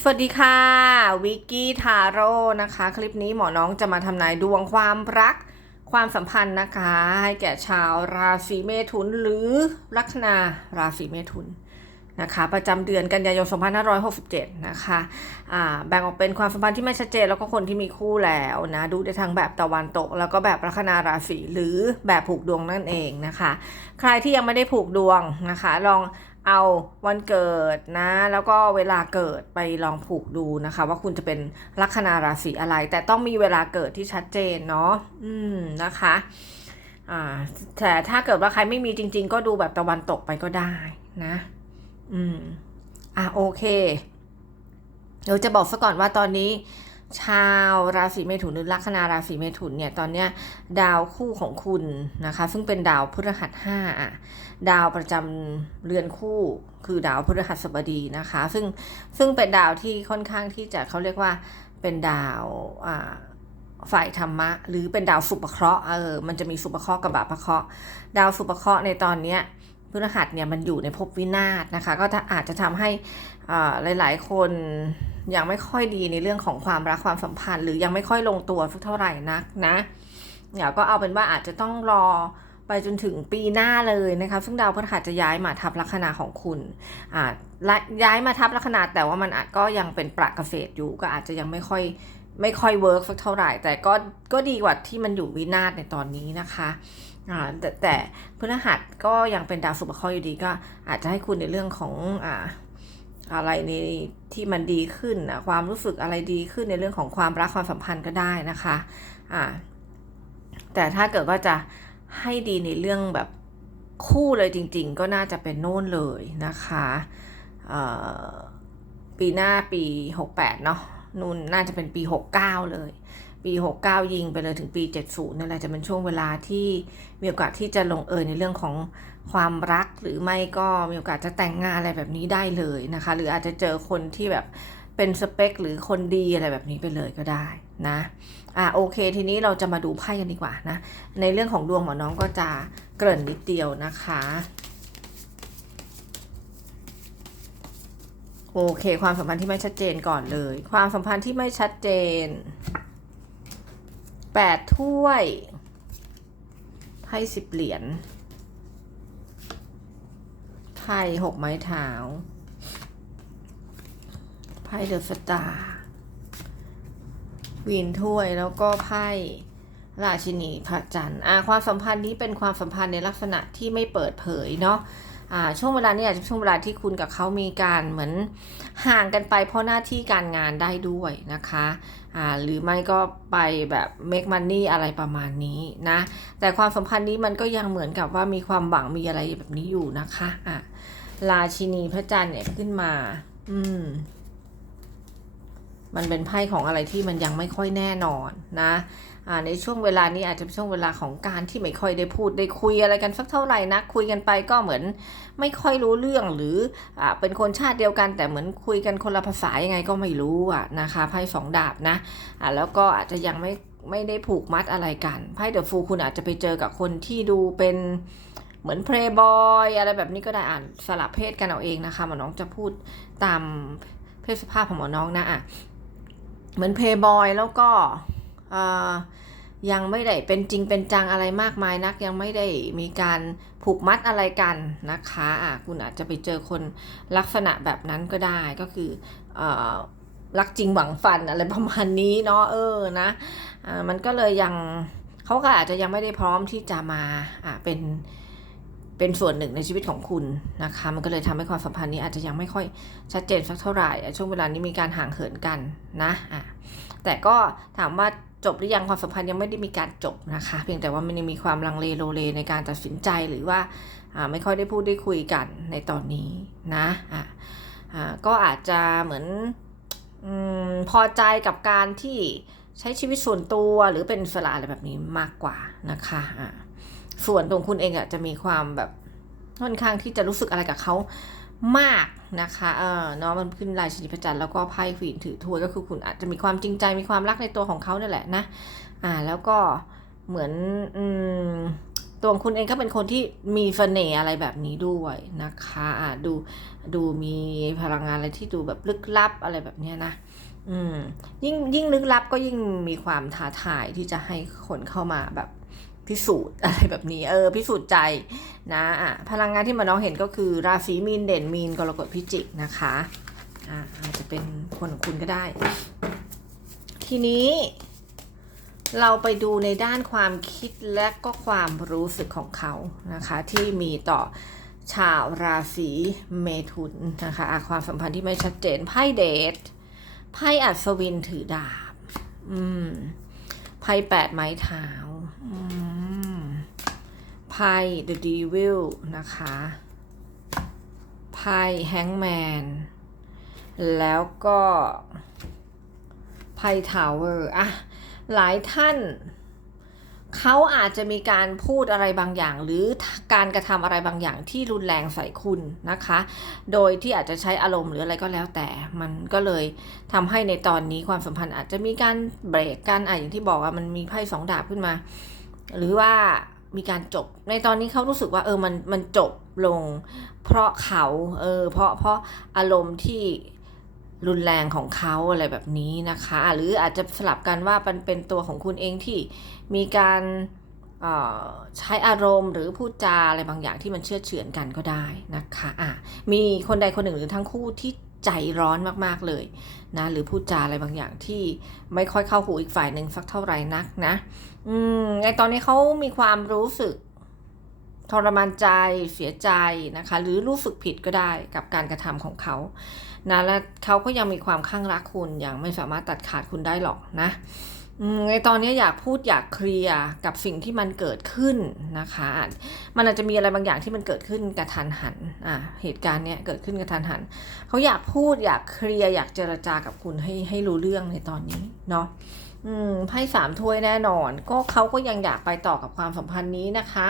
สวัสดีค่ะวิกกี้ทาโร่นะคะ คลิปนี้หมอน้องจะมาทำนายดวงความรัก ความสัมพันธ์นะคะ ให้แก่ชาวราศีเมถุนหรือลัคนาราศีเมถุนนะคะ ประจำเดือนกันยายน 2567 นะคะอ่าแบ่งออกเป็นความสัมพันธ์ที่ไม่ชัดเจนแล้วก็คนที่มีคู่แล้วนะดูได้ทั้งแบบตะวันตก แล้วก็แบบลัคนาราศีหรือแบบผูกดวงนั่นเองนะคะ ใครที่ยังไม่ได้ผูกดวงนะคะ ลอง เอาวันเกิดนะ แล้วก็เวลาเกิดไปลองผูกดูนะคะ ว่าคุณจะเป็นลัคนาราศีอะไร แต่ต้องมีเวลาเกิดที่ชัดเจนเนาะอืมนะคะอ่าแต่ถ้าเกิดว่าใครไม่มีจริง ๆ ก็ดูแบบตะวันตกไปก็ได้นะ อืมอะโอเค เดี๋ยวจะบอกซะก่อนว่าตอนนี้ ชาวราศีเมถุนหรือลัคนาราศีเมถุนเนี่ยตอนเนี้ยดาวคู่ของคุณนะคะ ซึ่งเป็นดาวพฤหัสห้าดาวประจำเรือนคู่คือดาวพฤหัสบดีนะคะ ซึ่งซึ่งเป็นดาวที่ค่อนข้างที่จะเขาเรียกว่าเป็นดาวอ่าฝ่ายธรรมะ หรือเป็นดาวสุปเคราะห์เออมันจะมีสุปเคราะห์กับบาปเคราะห์ดาวสุปเคราะห์ในตอนเนี้ยพฤหัสเนี่ยมันอยู่ในภพวินาศนะคะ ก็อาจจะทำให้ หลายๆ คนยังไม่ค่อยดีในเรื่องของความรักความสัมพันธ์ หรือยังไม่ค่อยลงตัวสักเท่าไหร่นักนะเดี๋ยวก็เอาเป็นว่าอาจจะต้องรอไปจนถึงปีหน้าเลยนะคะซึ่งดาวพฤหัสจะย้ายมาทับลัคนาของคุณอ่าย้ายมาทับลัคนาแต่ว่ามันอาจก็ยังเป็นประเกษตรอยู่ก็อาจจะยังไม่ค่อยไม่ค่อยเวิร์กสักเท่าไหร่ แต่ก็ก็ดีกว่าที่มันอยู่วินาศในตอนนี้นะคะแต่แต่พฤหัสก็ยังเป็นดาวสุภเคราะห์อยู่ดีก็อาจจะให้คุณในเรื่องของอ่า อะไรในที่มันดีขึ้นนะความรู้สึกอะไรดีขึ้นในเรื่องของความรักความสัมพันธ์ก็ได้นะคะอ่าแต่ถ้าเกิดว่าจะให้ดีในเรื่องแบบคู่เลยจริง ๆ ก็น่าจะเป็นโน่นเลยนะคะปีหน้าปี 68 เนาะนู่นน่าจะเป็นปี 69 เลย ปี 69 ยิงไปเลยถึงปี 70นั่นแหละจะเป็นช่วงเวลาที่มีโอกาสที่จะลงเอยในเรื่องของความรักหรือไม่ก็มีโอกาสจะแต่งงานอะไรแบบนี้ได้เลยนะคะ หรืออาจจะเจอคนที่แบบเป็นสเปคหรือคนดีอะไรแบบนี้ไปเลยก็ได้นะอะโอเค ทีนี้เราจะมาดูไพ่กันดีกว่านะ ในเรื่องของดวงหมอน้องก็จะเกริ่นนิดเดียวนะคะโอเค ความสัมพันธ์ที่ไม่ชัดเจนก่อนเลย ความสัมพันธ์ที่ไม่ชัดเจน แปดถ้วยไพ่สิบเหรียญไพ่หกไม้เท้าไพ่เดอะสตาร์วีนถ้วยแล้วก็ไพ่ราชินีพระจันทร์อ่าความสัมพันธ์นี้เป็นความสัมพันธ์ในลักษณะที่ไม่เปิดเผยเนาะ ช่วงเวลานี้อาจจะช่วงเวลาที่คุณกับเขามีการเหมือนห่างกันไปเพราะหน้าที่การงานได้ด้วยนะคะอ่าหรือไม่ก็ไปแบบ make money อะไรประมาณนี้นะ แต่ความสัมพันธ์นี้มันก็ยังเหมือนกับว่ามีความหวังมีอะไรแบบนี้อยู่นะคะอะราชินีพระจันทร์เนี่ยขึ้นมา อืมมันเป็นไพ่ของอะไรที่มันยังไม่ค่อยแน่นอนนะ ในช่วงเวลานี้อาจจะเป็นช่วงเวลาของการที่ไม่ค่อยได้พูดได้คุยอะไรกันสักเท่าไหร่นะคุยกันไปก็เหมือนไม่ค่อยรู้เรื่องหรืออเป็นคนชาติเดียวกัน แต่เหมือนคุยกันคนละภาษายังไงก็ไม่รู้อะนะคะไพ่สองดาบนะอ่าแล้วก็อาจจะยังไม่ไม่ได้ผูกมัดอะไรกันไพ่เดอะฟูคุณอาจจะไปเจอกับคนที่ดูเป็นเหมือนเพลย์บอยอะไรแบบนี้ก็ได้อ่านสลับเพศกันเอาเองนะคะหมอน้องจะพูดตามเพศสภาพของหมอน้องนะอะเหมือนเพย์บอยแล้วก็ ยังไม่ได้เป็นจริงเป็นจังอะไรมากมายนัก ยังไม่ได้มีการผูกมัดอะไรกันนะคะอะคุณอาจจะไปเจอคนลักษณะแบบนั้นก็ได้ก็คืออรักจริงหวังฟันอะไรประมาณนี้เนาะเออนะะมันก็เลยยังเขาก็อาจจะยังไม่ได้พร้อมที่จะมาอะเป็นเป็นส่วนหนึ่งในชีวิตของคุณนะคะ มันก็เลยทำให้ความสัมพันธ์นี้อาจจะยังไม่ค่อยชัดเจนสักเท่าไหร่ช่วงเวลานี้มีการห่างเหินกันนะอะแต่ก็ถามว่า จบหรือยังความสัมพันธ์ยังไม่ได้มีการจบนะคะ เพียงแต่ว่ามันยังมีความลังเลโลเลในการตัดสินใจหรือว่าไม่ค่อยได้พูดได้คุยกันในตอนนี้นะอะก็อาจจะเหมือนอพอใจกับการที่ใช้ชีวิตส่วนตัวหรือเป็นสละอะไรแบบนี้มากกว่านะคะะส่วนตรงคุณเองอะจะมีความแบบค่อนข้างที่จะรู้สึกอะไรกับเขา มากนะคะเออเนาะมันขึ้นลายชนิดพระจันทร์แล้วก็ไพ่ฝีนถือถ้วยก็คือคุณอาจจะมีความจริงใจมีความรักในตัวของเขาเนี่ยแหละนะ อ่าแล้วก็เหมือนอืมตัวคุณเองก็เป็นคนที่มีเสน่ห์อะไรแบบนี้ด้วยนะคะอะดูดูมีพลังงานอะไรที่ดูแบบลึกลับอะไรแบบเนี้ยนะอืมยิ่งยิ่งลึกลับก็ยิ่งมีความท้าทายที่จะให้คนเข้ามาแบบ พิสูจน์อะไรแบบนี้เออพิสูจน์ใจนะอะพลังงานที่มาน้องเห็นก็คือ ราศีมีนเด่นมีนกรกฎพิจิกนะคะอะอาจจะเป็นคนของคุณก็ได้ ทีนี้เราไปดูในด้านความคิดและก็ความรู้สึกของเขานะคะ ที่มีต่อชาวราศีเมถุนนะคะอะความสัมพันธ์ที่ไม่ชัดเจนไพ่เดทไพ่อัศวินถือดาบ อืมไพ่แปดไม้เท้า อืม ไพ่ The Devil นะคะไพ่ Hangman แล้วก็ไพ่ Tower อะหลายท่านเขาอาจจะมีการพูดอะไรบางอย่าง หรือการกระทำอะไรบางอย่างที่รุนแรงใส่คุณนะคะ โดยที่อาจจะใช้อารมณ์หรืออะไรก็แล้วแต่มันก็เลยทำให้ในตอนนี้ความสัมพันธ์อาจจะมีการเบรกกันอะอย่างที่บอกว่ามันมีไพ่สองดาบขึ้นมา หรือว่า มีการจบ ในตอนนี้เขารู้สึกว่าเออมันมันจบลง เพราะเขาเออเพราะเพราะอารมณ์ที่รุนแรงของเขาอะไรแบบนี้นะคะ หรืออาจจะสลับกันว่ามันเป็นตัวของคุณเองที่มีการออใช้อารมณ์หรือพูดจาอะไรบางอย่างที่มันเชื่อเฉือนกันก็ได้นะคะอะมีคนใดคนหนึ่งหรือทั้งคู่ที่ ใจร้อนมากๆเลยนะหรือพูดจาอะไรบางอย่างที่ไม่ค่อยเข้าหูอีกฝ่ายหนึ่งสักเท่าไหร่นักนะอืมในตอนนี้เขามีความรู้สึกทรมานใจเสียใจนะคะ หรือรู้สึกผิดก็ได้กับการกระทำของเขานะและเขาก็ยังมีความข้างรักคุณอย่างไม่สามารถตัดขาดคุณได้หรอกนะ ในตอนนี้อยากพูดอยากเคลียร์กับสิ่งที่มันเกิดขึ้นนะคะ มันอาจจะมีอะไรบางอย่างที่มันเกิดขึ้นกระทันหัน อ่าเหตุการณ์เนี้ยเกิดขึ้นกระทันหัน เขาอยากพูดอยากเคลียร์อยากเจรจากับคุณให้ให้รู้เรื่องในตอนนี้เนาะอืมไพ่สามถ้วยแน่นอน ก็เขาก็ยังอยากไปต่อกับความสัมพันธ์นี้นะคะ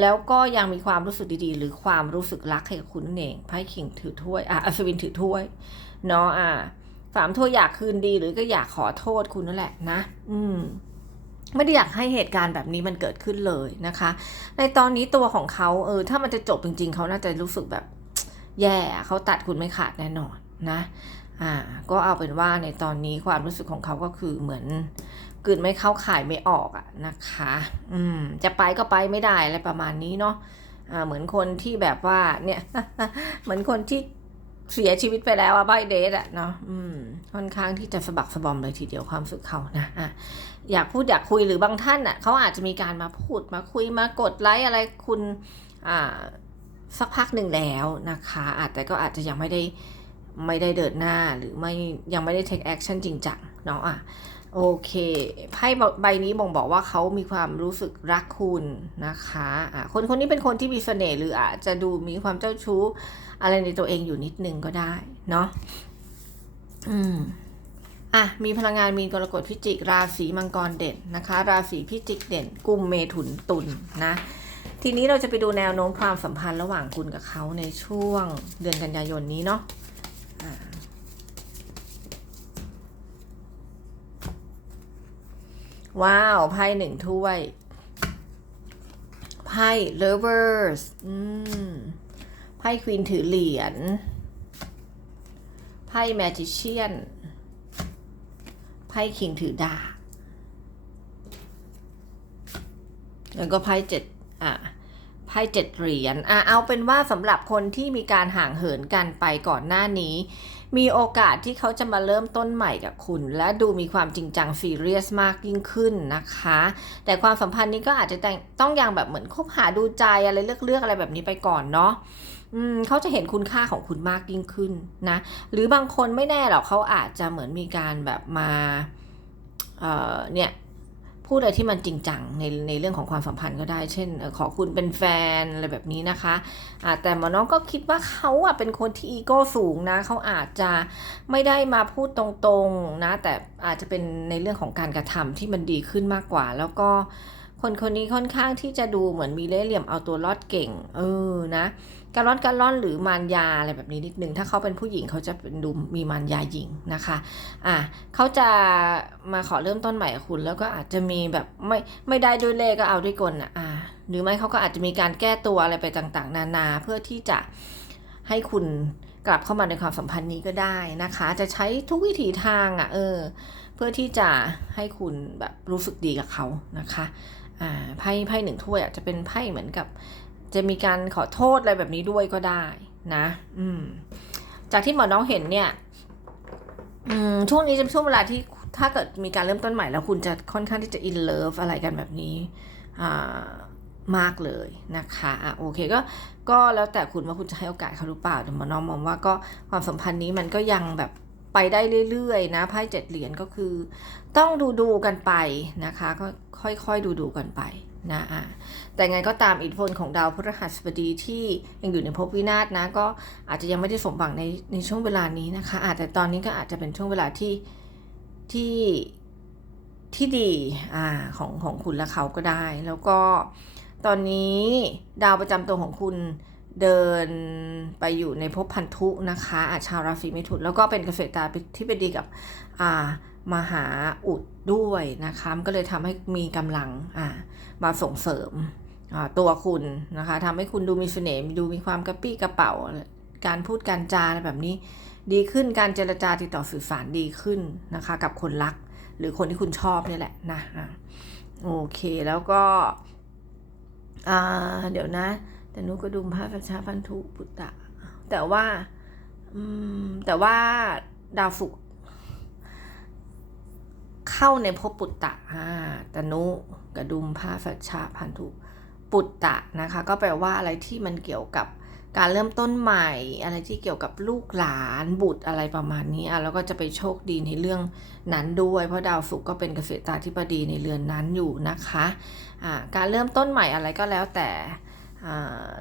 แล้วก็ยังมีความรู้สึกดีๆ หรือความรู้สึกรักให้กับคุณนั่นเองไพ่ขิงถือถ้วยอะอัศวินถือถ้วยเนาะอะ สามถ้วยอยากคืนดีหรือก็อยากขอโทษคุณนั่นแหละนะ อืมไม่ได้อยากให้เหตุการณ์แบบนี้มันเกิดขึ้นเลยนะคะ ในตอนนี้ตัวของเขาเออ ถ้ามันจะจบจริง ๆ เขาน่าจะรู้สึกแบบแย่เขาตัดคุณไม่ขาดแน่นอนนะ อ่า ก็เอาเป็นว่าในตอนนี้ความรู้สึกของเขาก็คือเหมือนกลืนไม่เข้าข่ายไม่ออกอะนะคะ อืม จะไปก็ไปไม่ได้อะไรประมาณนี้เนาะ อ่า เหมือนคนที่แบบว่าเนี่ย เหมือนคนที่ เสียชีวิตไปแล้วอะใบเดทอะเนาะอืมค่อนข้างที่จะสะบักสะบอมเลยทีเดียวความรู้สึกเขานะอะอยากพูดอยากคุยหรือบางท่านอะเขาอาจจะมีการมาพูดมาคุยมากดไลค์อะไรคุณอ่าสักพักหนึ่งแล้วนะคะ อาจแต่ก็อาจจะยังไม่ได้ไม่ได้เดินหน้าหรือไม่ยังไม่ได้ take action จริงจังเนาะอะโอเคไพ่ใบนี้บ่งบอกว่าเขามีความรู้สึกรักคุณนะคะอะคนคนนี้เป็นคนที่มีเสน่ห์หรืออาจจะดูมีความเจ้าชู้ อะไรในตัวเองอยู่นิดนึงก็ได้เนาะอืมอะมีพลังงานมีนกรกฎพิจิก ราศีมังกรเด่นนะคะ ราศีพิจิกเด่นกุมเมถุนตุลนนะทีนี้เราจะไปดูแนวโน้มความสัมพันธ์ระหว่างคุณกับเขาในช่วงเดือนกันยายนนี้เนาะว้าว ไพ่หนึ่งถ้วย ไพ่ lovers อืม ไพ่ควีนถือเหรียญ ไพ่แมจิเชียน ไพ่คิงถือดาบแล้วก็ไพ่เจ็ดอะไพ่เจ็ดเหรียญอะเอาเป็นว่าสำหรับคนที่มีการห่างเหินกันไปก่อนหน้านี้ มีโอกาสที่เขาจะมาเริ่มต้นใหม่กับคุณ และดูมีความจริงจังซีเรียสมากยิ่งขึ้นนะคะ แต่ความสัมพันธ์นี้ก็อาจจะต้องยังแบบเหมือนคบหาดูใจอะไรเลือกเลือกอะไรแบบนี้ไปก่อนเนาะเขาจะเห็นคุณค่าของคุณมากยิ่งขึ้นนะ หรือบางคนไม่แน่หรอกเขาอาจจะเหมือนมีการแบบมา เเนี่ย พูดอะไรที่มันจริงจังในในเรื่องของความสัมพันธ์ก็ได้ เช่น ขอคุณเป็นแฟนอะไรแบบนี้นะคะอ่าแต่หมอน้องก็คิดว่าเขาอะเป็นคนที่อีโก้สูงนะเขาอาจจะไม่ได้มาพูดตรงๆนะ แต่อาจจะเป็นในเรื่องของการกระทำที่มันดีขึ้นมากกว่า แล้วก็คนคนนี้ค่อนข้างที่จะดูเหมือนมีเล่ห์เหลี่ยมเอาตัวรอดเก่ง เออนะ การร่อนการร่อนหรือมารยาอะไรแบบนี้นิดนึง ถ้าเขาเป็นผู้หญิงเขาจะเป็นดูมีมารยาหญิงนะคะ อะเขาจะมาขอเริ่มต้นใหม่คุณ แล้วก็อาจจะมีแบบไม่ไม่ได้ด้วยเล่ก็เอาด้วยกลอะอ่าหรือไม่เขาก็อาจจะมีการแก้ตัวอะไรไปต่างๆ นานาเพื่อที่จะให้คุณกลับเข้ามาในความสัมพันธ์นี้ก็ได้นะคะ จะใช้ทุกวิถีทางอะเออ เพื่อที่จะให้คุณแบบรู้สึกดีกับเขานะคะ อ่าไพ่ไพ่หนึ่งถ้วยอาจจะเป็นไพ่เหมือนกับ จะมีการขอโทษอะไรแบบนี้ด้วยก็ได้นะ อืม จากที่หมอน้องเห็นเนี่ย อืมช่วงนี้จะช่วงเวลาที่ถ้าเกิดมีการเริ่มต้นใหม่แล้วคุณจะค่อนข้างที่จะอินเลิฟอะไรกันแบบนี้ อ่ามากเลยนะคะอะโอเคก็ก็แล้วแต่คุณว่าคุณจะให้โอกาสเขาหรือเปล่าแต่หมอน้องมองว่าก็ความสัมพันธ์นี้มันก็ยังแบบไปได้เรื่อยๆนะไพ่เจ็ดเหรียญก็คือ ต้องดูดูๆกันไปนะคะ ก็ค่อยๆดูดูๆกันไป นะอะแต่ไงก็ตามอิทธิพลของดาวพฤหัสบดีที่ยังอยู่ในภพวินาศนะ ก็อาจจะยังไม่ได้สมหวังในในช่วงเวลานี้นะคะ อาจจะตอนนี้ก็อาจจะเป็นช่วงเวลาที่ที่ที่ดีอ่าของของคุณและเขาก็ได้ แล้วก็ตอนนี้ดาวประจำตัวของคุณเดินไปอยู่ในภพพันธุนะคะอาชาวราศีเมถุนแล้วก็เป็นเกษตรตาที่เป็นดีกับอ่ามหาอุดด้วยนะคะก็เลยทำให้มีกำลังอ่า มาส่งเสริมตัวคุณนะคะทำให้คุณดูมีเสน่ห์ดูมีความกระปี้กระเป๋า การพูดการจาแบบนี้ ดีขึ้นการเจรจาติดต่อสื่อสารดีขึ้นนะคะ กับคนรัก หรือคนที่คุณชอบนี่แหละนะโอเคแล้วก็เดี๋ยวนะ แต่นุก็ดุมพระประชาพันธุปุตตะแต่ว่าแต่ว่าดาวศุกร์ เข้าในภพปุตตะอ่าตนุกระดุมพระสัชชาพันธุปุตตะนะคะ ก็แปลว่าอะไรที่มันเกี่ยวกับการเริ่มต้นใหม่ อะไรที่เกี่ยวกับลูกหลานบุตรอะไรประมาณนี้อะแล้วก็จะไปโชคดีในเรื่องนั้นด้วย เพราะดาวศุกร์ก็เป็นเกษตราธิบดีในเรือนนั้นอยู่นะคะอ่าการเริ่มต้นใหม่อะไรก็แล้วแต่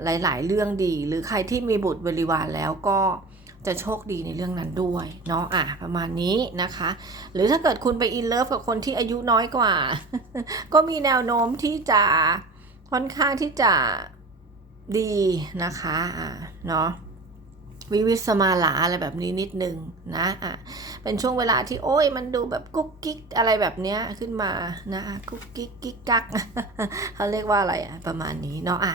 หลาย ๆ เรื่องดี หรือใครที่มีบุตรบริวารแล้วก็ จะโชคดีในเรื่องนั้นด้วยเนาะอะประมาณนี้นะคะ หรือถ้าเกิดคุณไปอินเลิฟกับคนที่อายุน้อยกว่า ก็มีแนวโน้มที่จะค่อนข้างที่จะดีนะคะอ่าเนาะวิวิสมาลาอะไรแบบนี้นิดนึงนะอะเป็นช่วงเวลาที่โอ้ยมันดูแบบกุ๊กกิ๊กอะไรแบบเนี้ยขึ้นมานะกุ๊กกิ๊กกิ๊กกักเขาเรียกว่าอะไรอะประมาณนี้เนาะอะ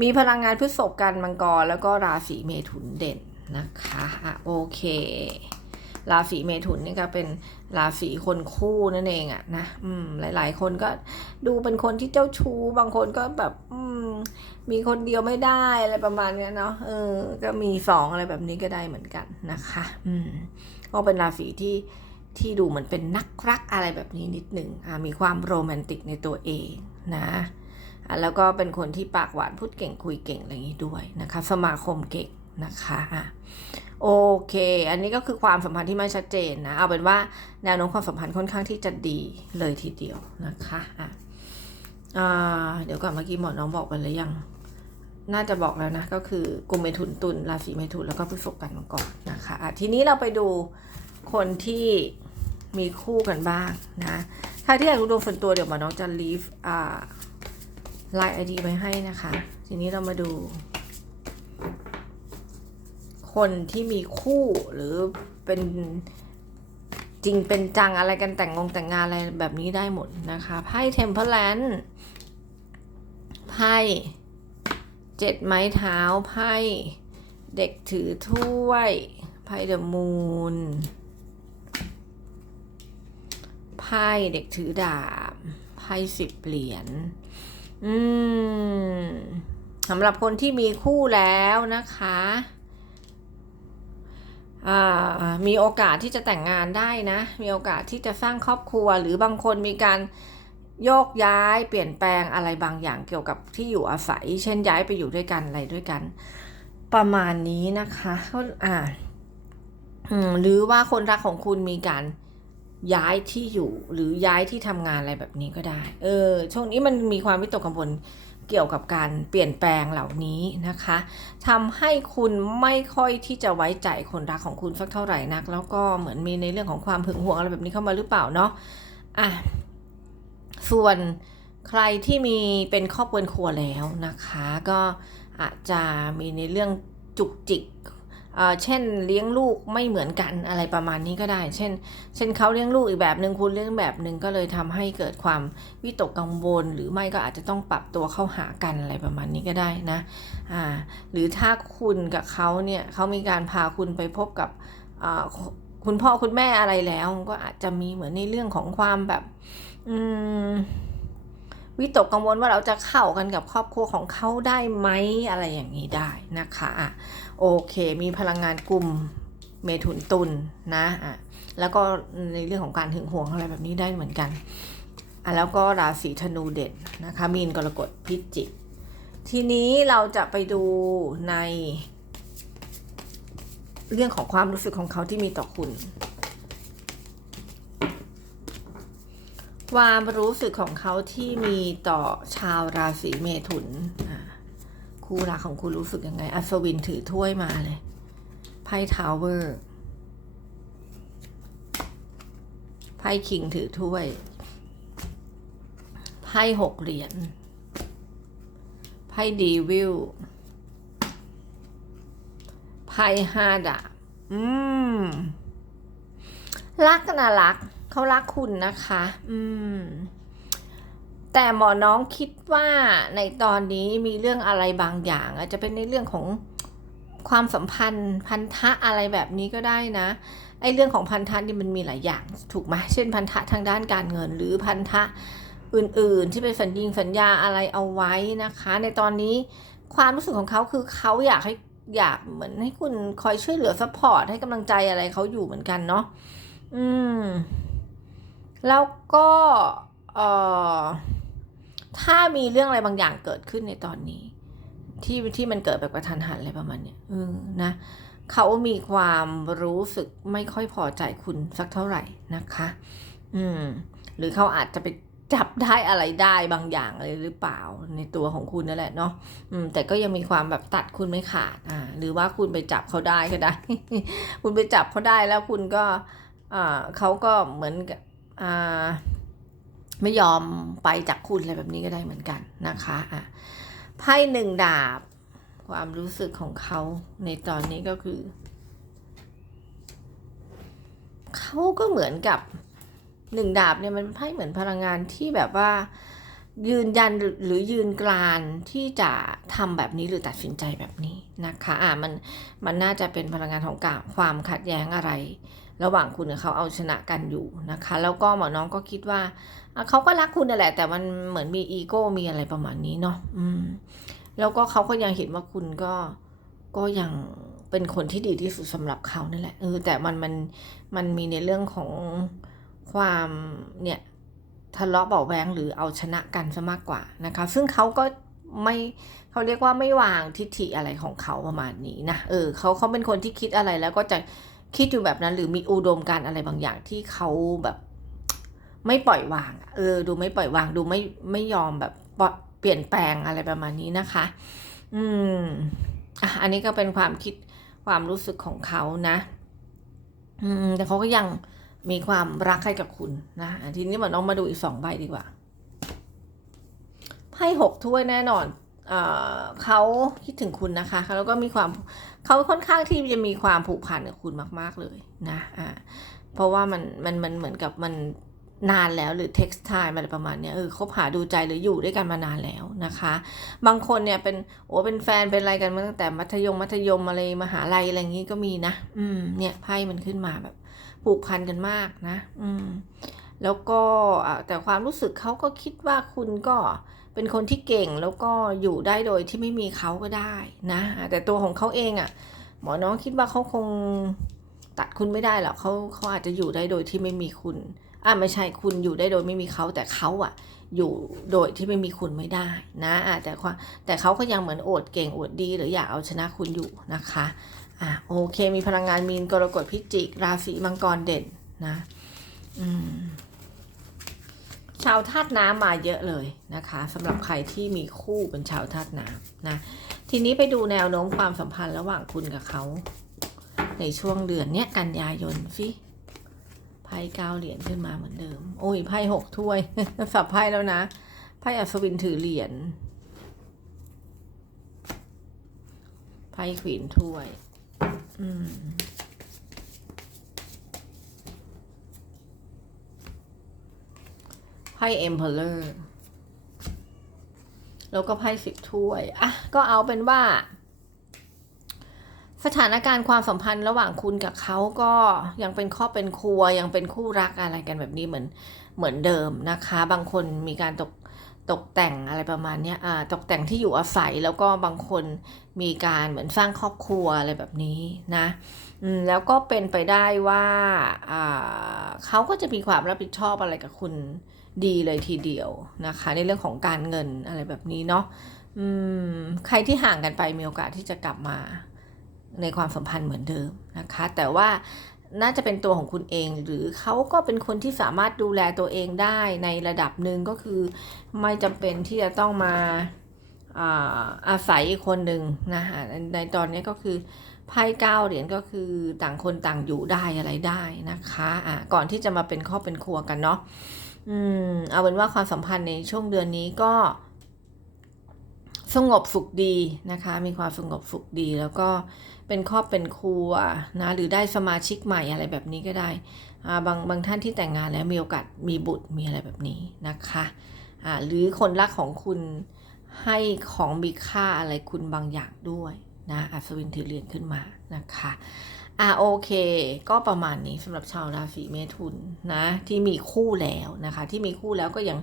มีพลังงานพฤษภกันมังกรแล้วก็ราศีเมถุนเด่น นะคะอะโอเค ราศีเมถุนนี่ก็เป็นราศีคนคู่นั่นเองอะนะอืมหลาย ๆ คนก็ดูเป็นคนที่เจ้าชู้บางคนก็แบบอืมมีคนเดียวไม่ได้อะไรประมาณนี้เนาะเออก็มีสองอะไรแบบนี้ก็ได้เหมือนกันนะคะ อืมก็เป็นราศีที่ที่ดูเหมือนเป็นนักรักอะไรแบบนี้นิดหนึ่งอ่ามีความโรแมนติกในตัวเองนะอะแล้วก็เป็นคนที่ปากหวานพูดเก่งคุยเก่งอะไรอย่างนี้ด้วยนะคะ สมาคมเก่ง นะคะอะโอเค อันนี้ก็คือความสัมพันธ์ที่ไม่ชัดเจนนะ เอาเป็นว่าแนวโน้มความสัมพันธ์ค่อนข้างที่จะดีเลยทีเดียวนะคะอะเดี๋ยวก่อนเมื่อกี้หมอน้องบอกไปหรือยัง น่าจะบอกแล้วนะ ก็คือกลุ่มเมถุนตุลราศีเมถุนแล้วก็พฤษภกันมาก่อนนะคะอะทีนี้เราไปดูคนที่มีคู่กันบ้างนะใครที่อยากรู้ดวงส่วนตัวเดี๋ยวหมอน้องจะลีฟอ่าไลน์ไอดีไว้ให้นะคะ ทีนี้เรามาดู คนที่มีคู่หรือเป็นจริงเป็นจังอะไรกันแต่งงงแต่งงานอะไรแบบนี้ได้หมดนะคะไพ่เทมเพลนไพ่เจ็ดไม้เท้าไพ่เด็กถือถ้วยไพ่เดอะมูนไพ่เด็กถือดาบไพ่สิบเหรียญอืมสำหรับคนที่มีคู่แล้วนะคะ มีโอกาสที่จะแต่งงานได้นะ มีโอกาสที่จะสร้างครอบครัว หรือบางคนมีการโยกย้ายเปลี่ยนแปลงอะไรบางอย่างเกี่ยวกับที่อยู่อาศัย เช่นย้ายไปอยู่ด้วยกันอะไรด้วยกัน ประมาณนี้นะคะก็อ่าหรือว่าคนรักของคุณมีการย้ายที่อยู่หรือย้ายที่ทำงานอะไรแบบนี้ก็ได้ เออ ช่วงนี้มันมีความวิตกกังวล เกี่ยวกับการเปลี่ยนแปลงเหล่านี้นะคะทำให้คุณไม่ค่อยที่จะไว้ใจคนรักของคุณสักเท่าไหร่นัก แล้วก็เหมือนมีในเรื่องของความหึงหวงอะไรแบบนี้เข้ามาหรือเปล่าเนาะอะส่วนใครที่มีเป็นครอบครัวครัวแล้วนะคะ ก็อาจจะมีในเรื่องจุกจิก เช่นเลี้ยงลูกไม่เหมือนกันอะไรประมาณนี้ก็ได้ เช่น เช่นเขาเลี้ยงลูกอีกแบบหนึ่งคุณเลี้ยงแบบหนึ่งก็เลยทำให้เกิดความวิตกกังวล หรือไม่ก็อาจจะต้องปรับตัวเข้าหากันอะไรประมาณนี้ก็ได้นะอ่าหรือถ้าคุณกับเขาเนี่ยเขามีการพาคุณไปพบกับคุณพ่อคุณแม่อะไรแล้วก็อาจจะมีเหมือนในเรื่องของความแบบ อืม วิตกกังวลว่าเราจะเข้ากันกับครอบครัวของเขาได้ไหมอะไรอย่างนี้ได้นะคะอะโอเค มีพลังงานกลุ่มเมถุนตุลนะอะแล้วก็ในเรื่องของการหึงหวงอะไรแบบนี้ได้เหมือนกันอะแล้วก็ราศีธนูเด่นนะคะมีนกรกฎพิจิก ทีนี้เราจะไปดูใน เรื่องของความรู้สึกของเขาที่มีต่อคุณ ความรู้สึกของเขาที่มีต่อชาวราศีเมถุนคู่รักของคุณรู้สึกยังไง อัศวินถือถ้วยมาเลย ไพ่ทาวเวอร์ ไพ่คิงถือถ้วย ไพ่หกเหรียญ ไพ่ดีวิล ไพ่ห้าดาบ อืม รักนะรัก เขารักคุณนะคะ อืม แต่หมอน้องคิดว่าในตอนนี้มีเรื่องอะไรบางอย่าง อาจจะเป็นในเรื่องของความสัมพันธ์พันธะอะไรแบบนี้ก็ได้นะไอ้เรื่องของพันธะนี่มันมีหลายอย่าง ถูกไหมเช่นพันธะทางด้านการเงิน หรือพันธะอื่น ๆ ที่เป็นสัญญิงสัญญาอะไรเอาไว้นะคะ ในตอนนี้ความรู้สึกของเขาคือเขาอยากให้อยากเหมือนให้คุณคอยช่วยเหลือซัพพอร์ตให้กำลังใจอะไรเขาอยู่เหมือนกันเนาะอืม แล้วก็ถ้ามีเรื่องอะไรบางอย่างเกิดขึ้นในตอนนี้ ที่ที่มันเกิดแบบกระทันหันอะไรประมาณเนี้ยออนะเขามีความรู้สึกไม่ค่อยพอใจคุณสักเท่าไหร่นะคะ อืม หรือเขาอาจจะไปจับได้อะไรได้บางอย่างอะไรหรือเปล่าในตัวของคุณนั่นแหละเนาะอืมแต่ก็ยังมีความแบบตัดคุณไม่ขาดอ่าหรือว่าคุณไปจับเขาได้ก็ได้ คุณไปจับเขาได้แล้วคุณก็อ่าเขาก็เหมือน ไม่ยอมไปจากคุณอะไรแบบนี้ก็ได้เหมือนกันนะคะอะไพ่หนึ่งดาบ ความรู้สึกของเขาในตอนนี้ก็คือ เขาก็เหมือนกับหนึ่งดาบเนี่ยมันไพ่เหมือนพลังงานที่แบบว่ายืนยันหรือยืนกรานที่จะทำแบบนี้หรือตัดสินใจแบบนี้นะคะอ่ามันมันน่าจะเป็นพลังงานของการความขัดแย้งอะไร ระหว่างคุณกับเขาเอาชนะกันอยู่นะคะ แล้วก็หมอน้องก็คิดว่าเขาก็รักคุณนั่นแหละ แต่มันเหมือนมีอีโก้มีอะไรประมาณนี้เนาะอืมแล้วก็เขาก็ยังเห็นว่าคุณก็ก็ยังเป็นคนที่ดีที่สุดสำหรับเขานั่นแหละเออแต่มันมันมันมีในเรื่องของความเนี่ยทะเลาะเบาแวงหรือเอาชนะกันซะมากกว่านะคะ ซึ่งเขาก็ไม่เขาเรียกว่าไม่วางทิฐิอะไรของเขาประมาณนี้นะเออเขาเขาเป็นคนที่คิดอะไรแล้วก็จะ คิดอยู่แบบนั้นหรือมีอุดมการอะไรบางอย่างที่เขาแบบ ไม่ปล่อยวาง เออ ดูไม่ปล่อยวาง ดูไม่ไม่ยอมแบบเปลี่ยนแปลงอะไรประมาณนี้นะคะ อืมอะอันนี้ก็เป็นความคิดความรู้สึกของเขานะ อืม แต่เขาก็ยังมีความรักให้กับคุณนะทีนี้มันต้องมาดูอีกสองใบดีกว่าไพ่หกถ้วยแน่นอนเออเขาคิดถึงคุณนะคะ แล้วก็มีความ เขาค่อนข้างที่จะมีความผูกพันกับคุณมาก ๆเลยนะอ่าเพราะว่ามันมันมันเหมือนกับมันนานแล้วหรือ text time อะไรประมาณเนี้ยเออคบหาดูใจหรืออยู่ด้วยกันมานานแล้วนะคะ บางคนเนี่ยเป็นโอ้เป็นแฟนเป็นอะไรกันมาตั้งแต่มัธยมมัธยมอะไรมหาลัยอะไรอย่างงี้ก็มีนะ อืม เนี่ยไพ่มันขึ้นมาแบบผูกพันกันมากนะ อืม แล้วก็แต่ความรู้สึกเขาก็คิดว่าคุณก็ เป็นคนที่เก่งแล้วก็อยู่ได้โดยที่ไม่มีเขาก็ได้นะ แต่ตัวของเขาเองอะ่ะ หมอน้องคิดว่าเขาคงตัดคุณไม่ได้หรอกเขาเขาอาจจะอยู่ได้โดยที่ไม่มีคุณอ่าไม่ใช่คุณอยู่ได้โดยไม่มีเขาแต่เขาอะอยู่โดยที่ไม่มีคุณไม่ได้นะอ่าแต่ควาแต่เขาก็ยังเหมือนโอดเก่งโอดดี หรืออยากเอาชนะคุณอยู่นะคะอ่าโอเค มีพลังงานมีนกรกฎพิจิก ราศีมังกรเด่นนะ อืม ชาวธาตุน้ำมาเยอะเลยนะคะสำหรับใครที่มีคู่เป็นชาวธาตุน้ำนะทีนี้ไปดูแนวโน้มความสัมพันธ์ระหว่างคุณกับเขา ในช่วงเดือนเนี้ยกันยายนสิไพ่เก้าเหรียญขึ้นมาเหมือนเดิม โอ้ยไพ่หกถ้วย สับไพ่แล้วนะไพ่พ่อัศวินถือเหรียญไพ่ขวีนถ้วย อืม ไพ่เอ็มเพลเลอร์แล้วก็ไพ่สิบถ้วย อะ ก็เอาเป็นว่า สถานการณ์ความสัมพันธ์ระหว่างคุณกับเขาก็ยังเป็นครอบเป็นครัวยังเป็นคู่รักอะไรกันแบบนี้เหมือนเหมือนเดิมนะคะ บางคนมีการตกตกแต่งอะไรประมาณนี้อ่าตกแต่งที่อยู่อาศัยแล้วก็บางคนมีการเหมือนสร้างครอบครัวอะไรแบบนี้นะอืมแล้วก็เป็นไปได้ว่าอ่าเขาก็จะมีความรับผิดชอบอะไรกับคุณ ดีเลยทีเดียวนะคะ ในเรื่องของการเงินอะไรแบบนี้เนาะอืมใครที่ห่างกันไปมีโอกาสที่จะกลับมาในความสัมพันธ์เหมือนเดิมนะคะ แต่ว่าน่าจะเป็นตัวของคุณเอง หรือเขาก็เป็นคนที่สามารถดูแลตัวเองได้ในระดับหนึ่งก็คือ ไม่จำเป็นที่จะต้องมาอาศัยอีกคนหนึ่งนะคะในตอนนี้ก็คือไพ่เก้าเหรียญก็คือต่างคนต่างอยู่ได้อะไรได้นะคะอะก่อนที่จะมาเป็นครอบเป็นครัวกันเนาะ อืม เอาเป็นว่าความสัมพันธ์ในช่วงเดือนนี้ก็ สงบสุขดีนะคะ มีความสงบสุขดี แล้วก็เป็นครอบเป็นครัวนะ หรือได้สมาชิกใหม่อะไรแบบนี้ก็ได้อ่าบางบางท่านที่แต่งงานแล้วมีโอกาสมีบุตรมีอะไรแบบนี้นะคะอ่าหรือคนรักของคุณให้ของมีค่าอะไรคุณบางอย่างด้วยนะ อัศวินถือเหรียญขึ้นมานะคะ อะโอเค ก็ประมาณนี้สำหรับชาวราศีเมถุนนะ ที่มีคู่แล้วนะคะ ที่มีคู่แล้วก็ยัง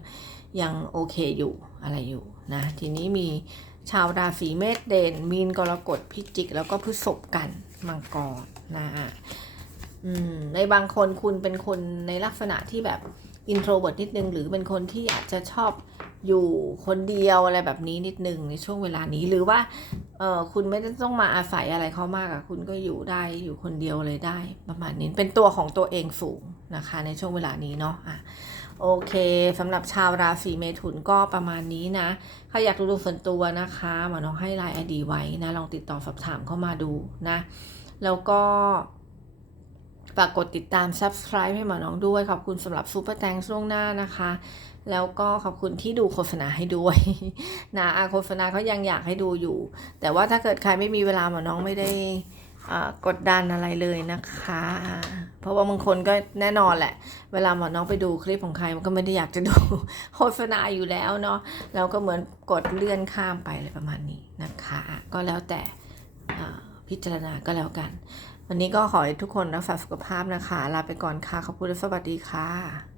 ยังโอเคอยู่อะไรอยู่นะ ทีนี้มีชาวราศีเมษเด่นมีนกรกฎพิจิก แล้วก็พฤษภกันมังกรนะอะอืมในบางคนคุณเป็นคนในลักษณะที่แบบ อินโทรเวิร์ดนิดนึง หรือเป็นคนที่อาจจะชอบอยู่คนเดียวอะไรแบบนี้นิดนึงในช่วงเวลานี้หรือว่าเออคุณไม่ได้ต้องมาอาศัยอะไรเขามากอะคุณก็อยู่ได้อยู่คนเดียวเลยได้ ประมาณนี้เป็นตัวของตัวเองสูงนะคะ ในช่วงเวลานี้เนาะอะโอเคสำหรับชาวราศีเมถุนก็ประมาณนี้นะใครอยากดูดวงส่วนตัวนะคะหมอน้องให้ไลน์ไอดีไว้นะลองติดต่อสอบถามเข้ามาดูนะ แล้วก็ ฝากกดติดตาม subscribe ให้หมอน้องด้วย ขอบคุณสำหรับซูเปอร์แตงช่วงหน้านะคะ แล้วก็ขอบคุณที่ดูโฆษณาให้ด้วยนะอะโฆษณาเขายังอยากให้ดูอยู่ แต่ว่าถ้าเกิดใครไม่มีเวลาหมอน้องไม่ได้กดดันอะไรเลยนะคะ เพราะว่าบางคนก็แน่นอนแหละ เวลาหมอน้องไปดูคลิปของใครมันก็ไม่ได้อยากจะดูโฆษณาอยู่แล้วเนาะเราก็เหมือนกดเลื่อนข้ามไปอะไรประมาณนี้นะคะ ก็แล้วแต่พิจารณาก็แล้วกัน วันนี้ก็ขอให้ทุกคนรักษาสุขภาพนะคะ ลาไปก่อนค่ะ ขอบคุณและสวัสดีค่ะ